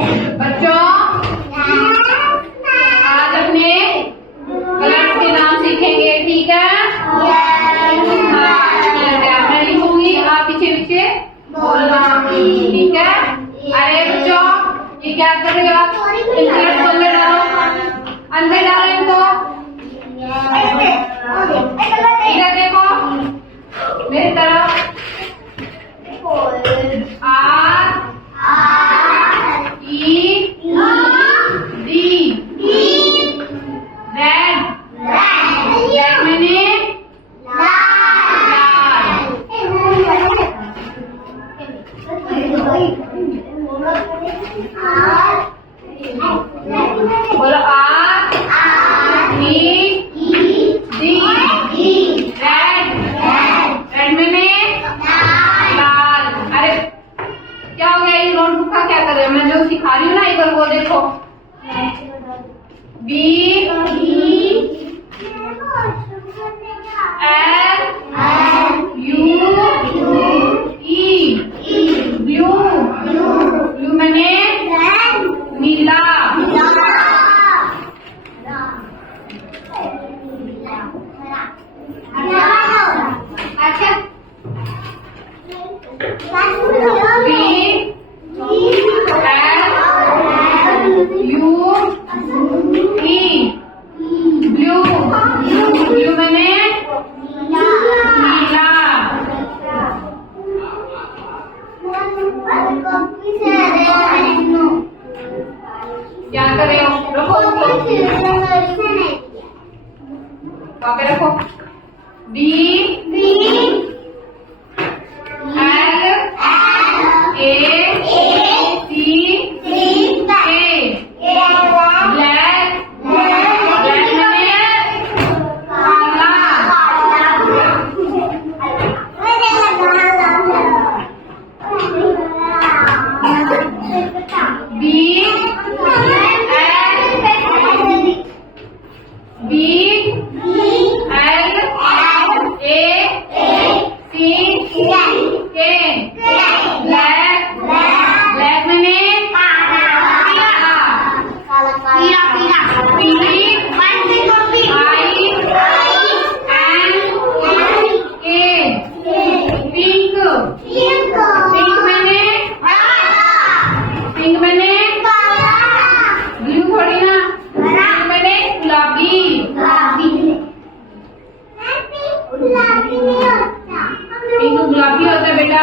बच्चों आज अपने कलर्स के नाम सीखेंगे, ठीक है? मैं लिखूंगी, आप पीछे पीछे बोलना, ठीक है? अरे बच्चों ये क्या कर रहे हो आप? कलर्स अंदर डालो, अंदर डालो इनको। इधर देखो मेरी तरफ। बोलो रेड मैंने लाल। अरे क्या हो गया, ये नोटबुक का क्या कर रहे हो? मैं जो सिखा रही हूँ ना, एक बार वो देखो। B L U E blue. Blue मैंने नीला। अच्छा B L U E blue. Blue मैंने नीला। क्या कर रहे हो? रखो वहाँ पे रखो। बी एल ए सी के ब्लैक। ब्लैक मैंने काला। बी एल ए सी के ब्लैक। ब्लैक मैंने पिंक मैंने ब्लू थोड़ी ना, मैंने गुलाबी। पिंक गुलाबी होता है बेटा।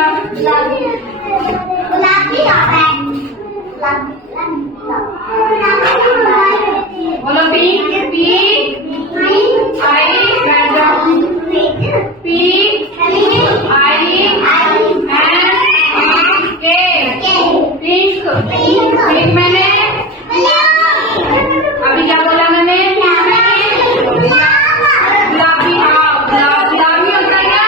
बोलो pink P I P I N K pink. Pink मैंने अभी क्या बोला मैंने? गुलाबी। हाँ गुलाबी होता है क्या?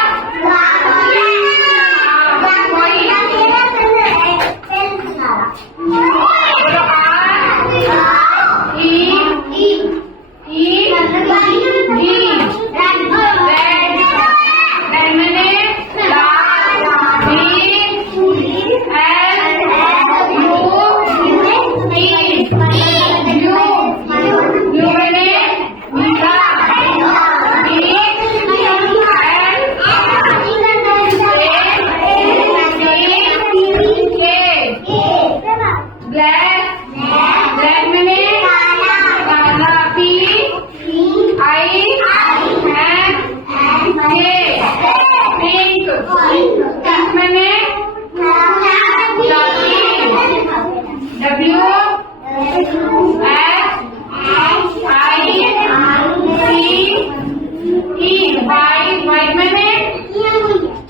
व्हाइट मैंने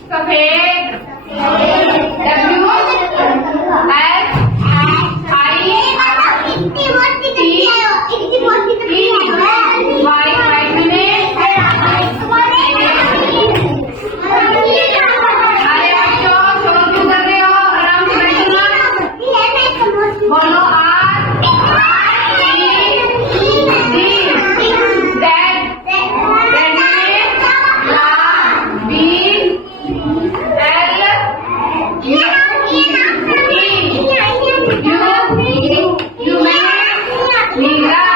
सफेद। You नीला